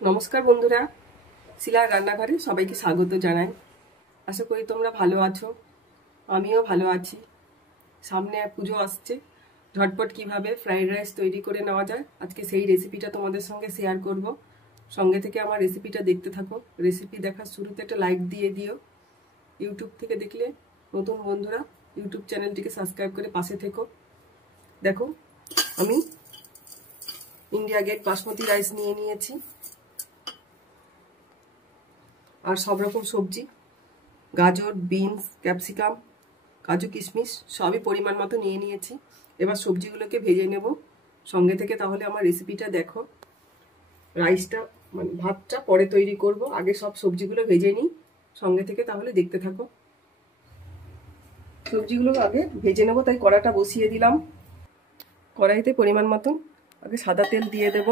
নমস্কার বন্ধুরা, শিলার রান্নাঘরে সবাইকে স্বাগত জানাই। আশা করি তোমরা ভালো আছো, আমিও ভালো আছি। সামনে পুজো আসছে, ঝটপট কিভাবে ফ্রাইড রাইস তৈরি করে নেওয়া যায় আজকে সেই রেসিপিটা তোমাদের সঙ্গে শেয়ার করব। সঙ্গে থেকে আমার রেসিপিটা দেখতে থাকো। রেসিপি দেখার শুরুতে একটা লাইক দিয়ে দিও। ইউটিউব থেকে দেখলে নতুন বন্ধুরা ইউটিউব চ্যানেলটিকে সাবস্ক্রাইব করে পাশে থেকো। দেখো, আমি ইন্ডিয়া গেট বাসমতি রাইস নিয়ে নিয়েছি আর সব রকম সবজি, গাজর, বিনস, ক্যাপসিকাম, কাজু, কিশমিশ সবই পরিমাণ মতো নিয়ে নিয়েছি। এবার সবজিগুলোকে ভেজে নেব সঙ্গে থেকে। তাহলে আমার রেসিপিটা দেখো। রাইসটা মানে ভাতটা পরে তৈরি করব, আগে সব সবজিগুলো ভেজে নিই। সঙ্গে থেকে তাহলে দেখতে থাকো। সবজিগুলো আগে ভেজে নেব, তাই কড়াটা বসিয়ে দিলাম। কড়াইতে পরিমাণ মতন আগে সাদা তেল দিয়ে দেব।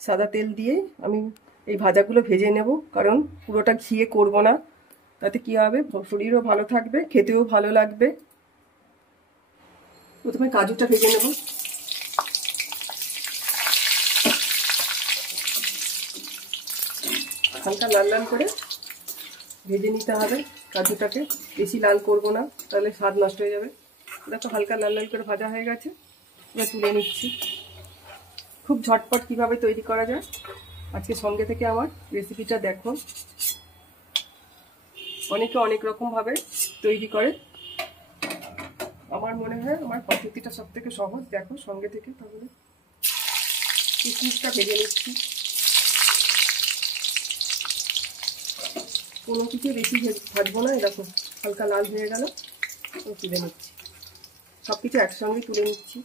সাদা তেল দিয়ে আমি এই ভাজাগুলো ভেজে নেব, কারণ পুরোটা ঘিয়ে করব না। তাতে কি হবে, শরীরও ভালো থাকবে, খেতেও ভালো লাগবে। প্রথমে কাজুটা ভেজে নেব। হালকা লাল লাল করে ভেজে নিতে হবে কাজুটাকে, বেশি লাল করব না, তাহলে স্বাদ নষ্ট হয়ে যাবে। দেখো হালকা লাল লাল করে ভাজা হয়ে গেছে, এবার তুলে নিচ্ছি। খুব ঝটপট কিভাবে তৈরি করা যায় আজকে সঙ্গে থেকে আমার রেসিপিটা দেখো। অনেকে অনেক রকম ভাবে তৈরি করে, আমার মনে হয় আমার পদ্ধতিটা সব থেকে সহজ। দেখো সঙ্গে থেকে তাহলে কিশমিশটা ভেজে নিচ্ছি। কোনো কিছু বেশি ভাজবো না। এরকম হালকা লাল হয়ে গেল, তুলে নিচ্ছি। সব কিছু একসঙ্গে তুলে নিচ্ছি।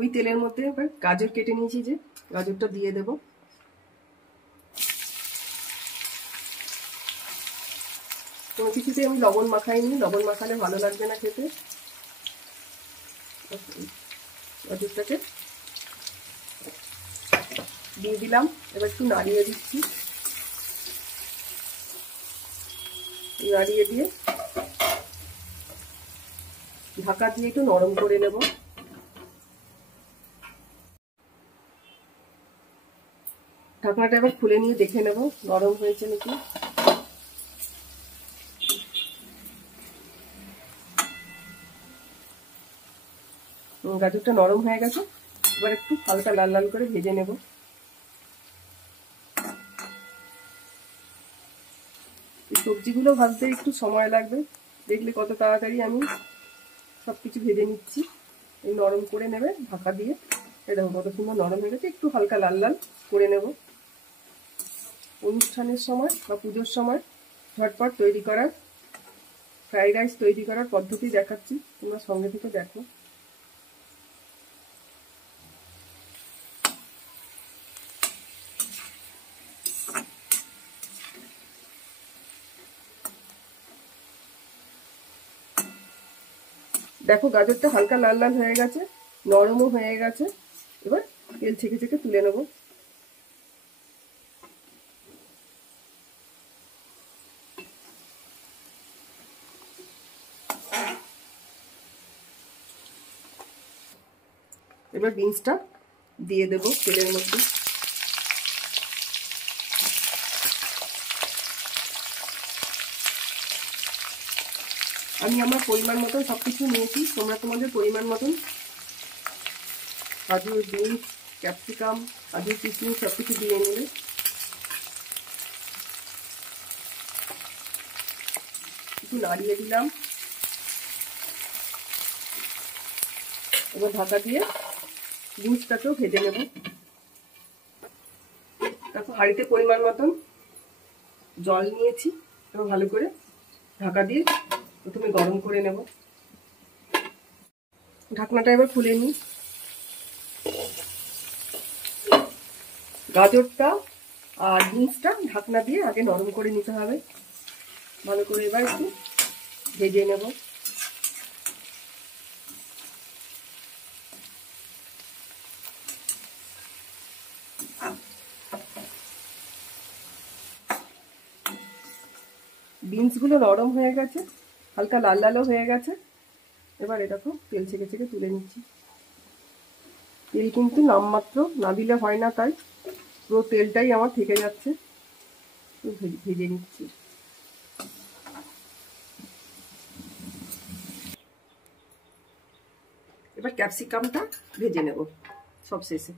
ওই তেলের মধ্যে এবার গাজর কেটে নিয়েছি, যে গাজরটা দিয়ে দেব। কোনো কিছুতে আমি লবণ মাখাইনি, লবণ মাখালে ভালো লাগবে না খেতে। গাজরটাকে দিয়ে দিলাম, এবার একটু নাড়িয়ে দিচ্ছি। নাড়িয়ে দিয়ে ঢাকা দিয়ে একটু নরম করে নেব। ঢাকনাটা এবার খুলে নিয়ে দেখে নেব নরম হয়েছে নাকি। গাজরটা নরম হয়ে গেছে, এবার একটু হালকা লাল লাল করে ভেজে নেব। এই সবজিগুলো ভাজতে একটু সময় লাগবে, দেখলে কত তাড়াতাড়ি আমি সবকিছু ভেজে নিচ্ছি। এই নরম করে নেবে ঢাকা দিয়ে। এই দেখো কত সুন্দর নরম হয়ে গেছে, একটু হালকা লাল লাল করে নেব। অনুষ্ঠানের সময় বা পুজোর সময় ঝটপট তৈরি করার ফ্রাইড রাইস তৈরি করার পদ্ধতি দেখাচ্ছি, তোমরা সঙ্গে থেকে দেখো। দেখো গাজরটা হালকা লাল লাল হয়ে গেছে, নরমও হয়ে গেছে। এবার তেল ছেঁকে ছেঁকে তুলে নেব। এবার বিনসটা দিয়ে দেব তেলের মধ্যে। আমি আমার পরিমাণ মতন সবকিছু নিয়েছি, তোমরা তোমাদের পরিমাণ মতন কাজু, বিনস, ক্যাপসিকাম, কাজু, কিশমিশ সবকিছু দিয়ে নেবে। একটু নাড়িয়ে দিলাম, এবার ঢাকা দিয়ে বিনসটাকেও ভেজে নেব। তারপর হাঁড়িতে পরিমাণ মতন জল নিয়েছি, এবার ভালো করে ঢাকা দিয়ে প্রথমে গরম করে নেব। ঢাকনাটা এবার খুলে নিই। গাজরটা আর বিনসটা ঢাকনা দিয়ে আগে নরম করে নিতে হবে ভালো করে। এবার একটু ভেজে নেব। বিনসগুলো নরম হয়ে গেছে, হালকা লাল লালও হয়ে গেছে। এবার এটাকে তেল ছেঁকে ছেঁকে তুলে নিচ্ছি। তেল কিন্তু নামমাত্র, না দিলে হয় না, তাই পুরো তেলটাই আমার থেকে যাচ্ছে। ভেজে নিচ্ছি। এবার ক্যাপসিকামটা ভেজে নেব সব শেষে।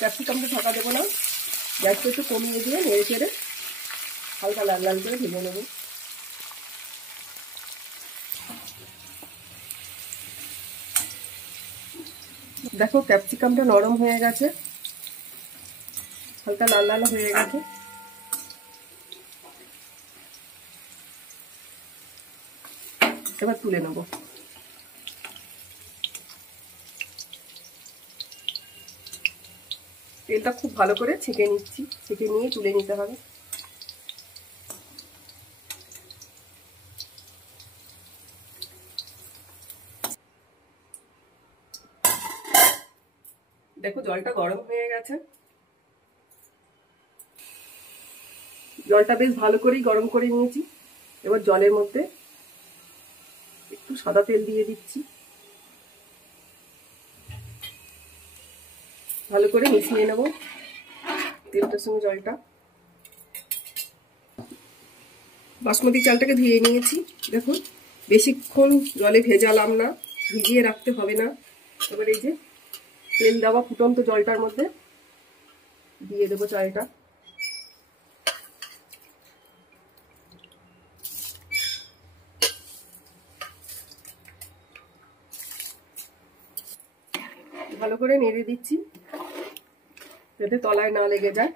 ক্যাপসিকামটা ঢাকা দেবো না, গ্যাসটা একটু কমিয়ে দিয়ে নেড়ে চেড়ে হালকা লাল লাল করে ভেজে নেব। দেখো ক্যাপসিকামটা নরম হয়ে গেছে, হালকা লাল লাল হয়ে গেছে। এবার তুলে নেব। তেলটা খুব ভালো করে ছেঁকে নিচ্ছি, ছেঁকে নিয়ে তুলে নিতে হবে। দেখো জলটা গরম হয়ে গেছে, জলটা বেশ ভালো করেই গরম করে নিয়েছি। এবার জলের মধ্যে একটু সাদা তেল দিয়ে দিচ্ছি, ভালো করে মিশিয়ে নেব তেলটার সঙ্গে জলটা। বাসমতি চালটাকে ধুয়ে নিয়েছি, দেখুন বেশিক্ষণ জলে ভেজালাম না, ভিজিয়ে রাখতে হবে না। এবার এই যে তেল দেওয়া ফুটন্ত জলটার মধ্যে দিয়ে দেবো চালটা। ভালো করে নেড়ে দিচ্ছি যাতে তলায় না লেগে যায়।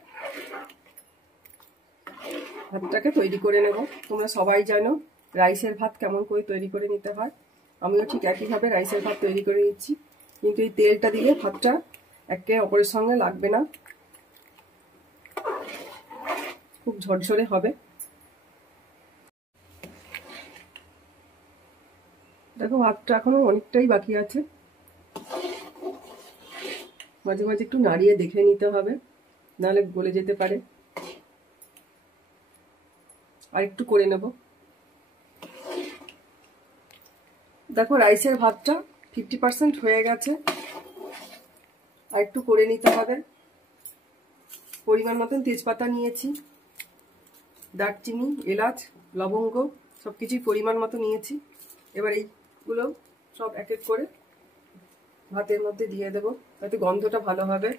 ভাতটাকে তৈরি করে নেব। তোমরা সবাই জানো রাইসের ভাত কেমন করে তৈরি করে নিতে হয়, আমিও ঠিক একইভাবে রাইসের ভাত তৈরি করে নিচ্ছি। কিন্তু এই তেলটা দিয়ে ভাতটা একে অপরের সঙ্গে লাগবে না, খুব ঝরঝরে হবে। দেখো ভাতটা এখনো অনেকটাই বাকি আছে, মাঝে মাঝে একটু নাড়িয়ে দেখে নিতে হবে, নাহলে গলে যেতে পারে। আর একটু করে নেব। দেখো রাইসের ভাতটা 50% হয়ে গেছে, আর একটু করে নিতে হবে। পরিমাণ মতন তেজপাতা নিয়েছি, দারচিনি, এলাচ, লবঙ্গ সবকিছুই পরিমাণ মতো নিয়েছি। এবার এইগুলো সব এক এক করে ভাতের মধ্যে দিয়ে দেবো, তাতে গন্ধটা ভালো হবে।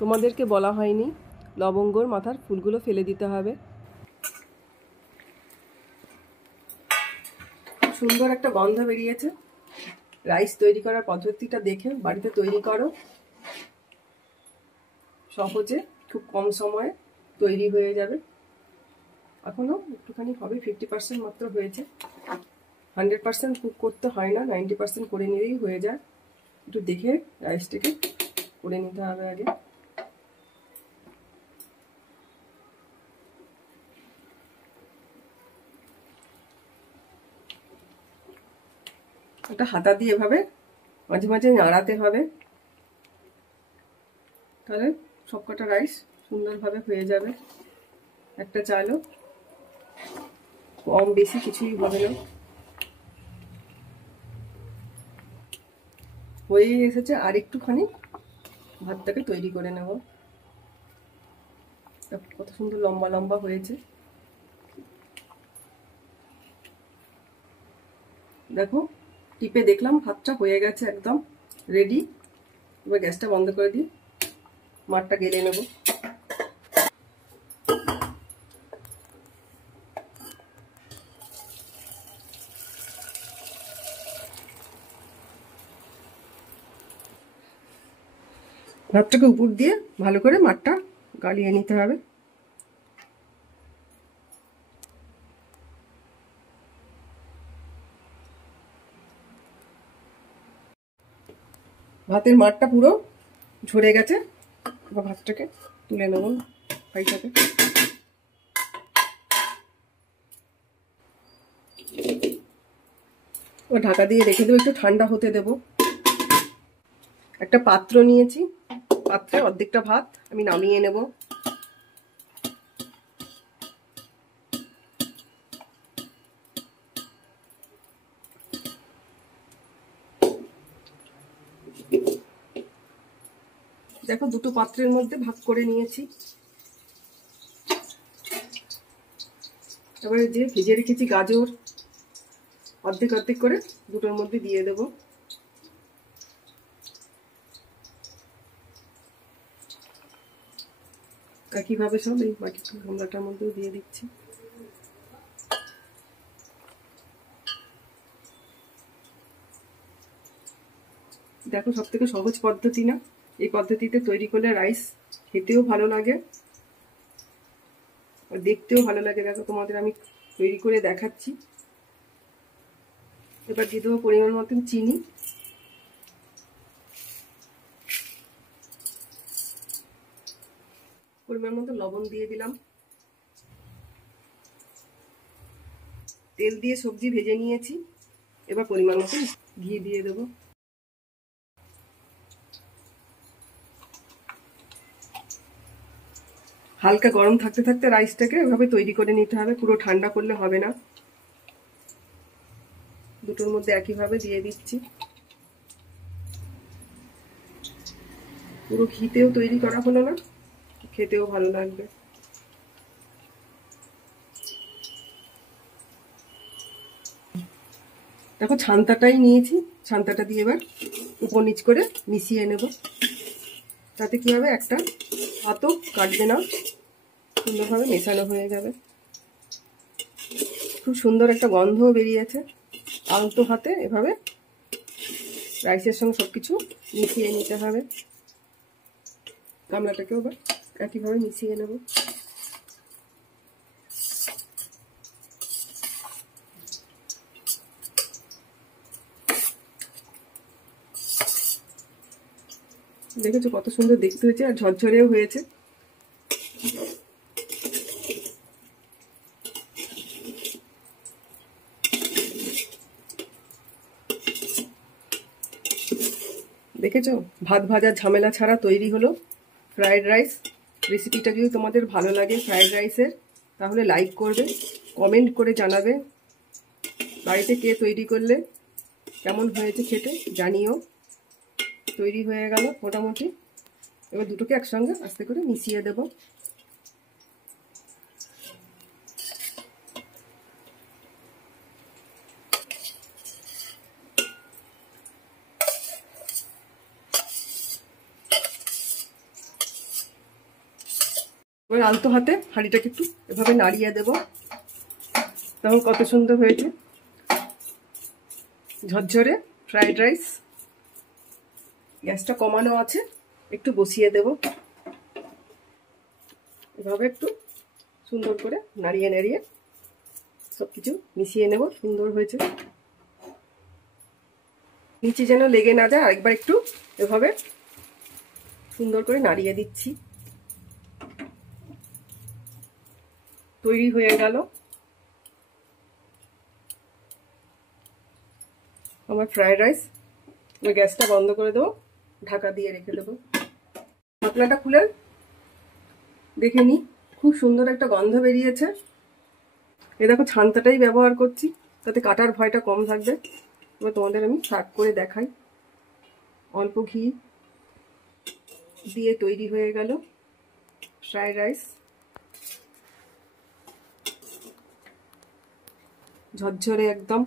তোমাদেরকে বলা হয়নি লবঙ্গর মাথার ফুলগুলো ফেলে দিতে হবে। সুন্দর একটা গন্ধ বেরিয়েছে। রাইস তৈরি করার পদ্ধতিটা দেখে বাড়িতে তৈরি করো, সহজে খুব কম সময়ে তৈরি হয়ে যাবে। এখনো একটুখানি হবে, 50% মাত্র হয়েছে। 100% কুক করতে হয় না, 90% করে নিলেই হয়ে যায়। একটু দেখে রাইসটাকে করে নিতে হবে আগে। একটা হাতা দিয়ে এভাবে মাঝে মাঝে নাড়াতে হবে, তাহলে সবকটা রাইস সুন্দরভাবে হয়ে যাবে। একটা চালও কম বেশি কিছুই হবে না। হয়ে এসেছে, আর একটুখানি ভাতটাকে তৈরি করে নেব। কত সুন্দর লম্বা লম্বা হয়েছে দেখো। টিপে দেখলাম ভাতটা হয়ে গেছে, একদম রেডি। এবার গ্যাসটা বন্ধ করে দিই, মাঠটা গেলে নেব। ভাতটাকে উপর দিয়ে ভালো করে মাঠটা গালিয়ে নিতে হবে। ভাতের মাঠটা পুরো ঝরে গেছে, এবার ভাতটাকে তুলে নেব ফ্রাইটাকে। ও ঢাকা দিয়ে রেখে দেবো, একটু ঠান্ডা হতে দেবো। একটা পাত্র নিয়েছি, পাত্রে অর্ধেকটা ভাত আমি নামিয়ে নেব। দেখো দুটো পাত্রের মধ্যে ভাগ করে নিয়েছি। এবারে যে ভেজে রেখেছি গাজর অর্ধেক অর্ধেক করে দুটোর মধ্যে দিয়ে দেব। একইভাবে সব এই বাকি গামলাটার মধ্যেও দিয়ে দিচ্ছি। দেখো সব থেকে সহজ পদ্ধতি না? এই পদ্ধতিতে তৈরি করলে রাইস খেতেও ভালো লাগে আর দেখতেও ভালো লাগে। দেখো তোমাদের আমি তৈরি করে দেখাচ্ছি। এবার দিয়ে দেবো পরিমাণ মতন চিনি, পরিমাণ মতো লবণ দিয়ে দিলাম। তেল দিয়ে সবজি ভেজে নিয়েছি, এবার পরিমাণ মতো ঘি দিয়ে দেবো। হালকা গরম থাকতে থাকতে রাইসটাকে এভাবে তৈরি করে নিতে হবে, পুরো ঠান্ডা করলে হবে না। দুটোর মধ্যে একইভাবে দিয়ে দিচ্ছি। পুরো ঘিতেও তৈরি করা হলো না, খেতেও ভালো লাগবে। দেখো ছান্তাটাই নিয়েছি, ছান্তাটা দিয়ে এবার উপর নিচ করে মিশিয়ে নেব। তাতে কি হবে, একটা হাতও কাটবে না, সুন্দরভাবে মেশানো হয়ে যাবে। খুব সুন্দর একটা গন্ধও বেরিয়েছে। আলতো হাতে এভাবে রাইসের সঙ্গে সবকিছু মিশিয়ে নিতে হবে। গামলাটাকেও এবার একইভাবে মিশিয়ে নেব। দেখেছো কত সুন্দর দেখতে হয়েছে আর ঝরঝরেও হয়েছে। দেখেছো ভাত ভাজার ঝামেলা ছাড়া তৈরি হলো ফ্রাইড রাইস। রেসিপিটা যদি তোমাদের ভালো লাগে ফ্রাইড রাইসের, তাহলে লাইক করবে, কমেন্ট করে জানাবে বাড়িতে কে তৈরি করলে কেমন হয়েছে খেতে জানিও। তৈরি হয়ে গেল মোটামুটি। এবার দুটোকে একসঙ্গে আস্তে করে মিশিয়ে দেব। এবার আলতো হাতে হাঁড়িটাকে একটু এভাবে নাড়িয়ে দেব। তখন কত সুন্দর হয়েছে ঝরঝরে ফ্রাইড রাইস। গ্যাসটা কমানো আছে, একটু বসিয়ে দেব। এভাবে একটু সুন্দর করে নাড়িয়ে নাড়িয়ে সবকিছু মিশিয়ে নেব। সুন্দর হয়েছে, নিচে যেন লেগে না যায়, আরেকবার একটু এভাবে সুন্দর করে নাড়িয়ে দিচ্ছি। তৈরি হয়ে গেল আমার ফ্রাইড রাইস। এবার গ্যাসটা বন্ধ করে দেবো, ঢাকা দিয়ে রেখে দেবো। ঢাকনাটা খুলে দেখে নিই, খুব সুন্দর একটা গন্ধ বেরিয়েছে। এ দেখো ছান্তাটাই ব্যবহার করছি, তাতে কাটার ভয়টা কম থাকবে। এবার তোমাদের আমি সার্ভ করে দেখাই। অল্প ঘি দিয়ে তৈরি হয়ে গেল ফ্রাইড রাইস, ঝরঝরে একদম।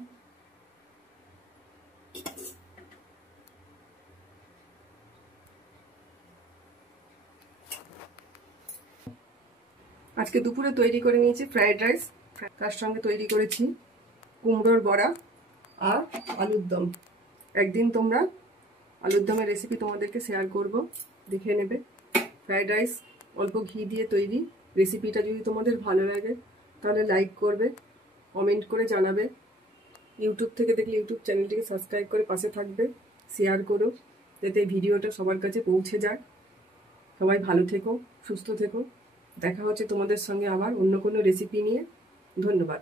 আজকে দুপুরে তৈরি করে নিয়েছি ফ্রাইড রাইস, তার সঙ্গে তৈরি করেছি কুমড়োর বড়া আর আলুর দম। একদিন তোমরা আলুর দমের রেসিপি তোমাদেরকে শেয়ার করব, দেখে নেবে। ফ্রাইড রাইস অল্প ঘি দিয়ে তৈরি। রেসিপিটা যদি তোমাদের ভালো লাগে তাহলে লাইক করবে, কমেন্ট করে জানাবে। ইউটিউব থেকে দেখলে ইউটিউব চ্যানেলটিকে সাবস্ক্রাইব করে পাশে থাকবে, শেয়ার করো যাতে ভিডিওটা সবার কাছে পৌঁছে যায়। সবাই ভালো থেকো, সুস্থ থেকো। দেখা হচ্ছে তোমাদের সঙ্গে আবার অন্য কোনো রেসিপি নিয়ে। ধন্যবাদ।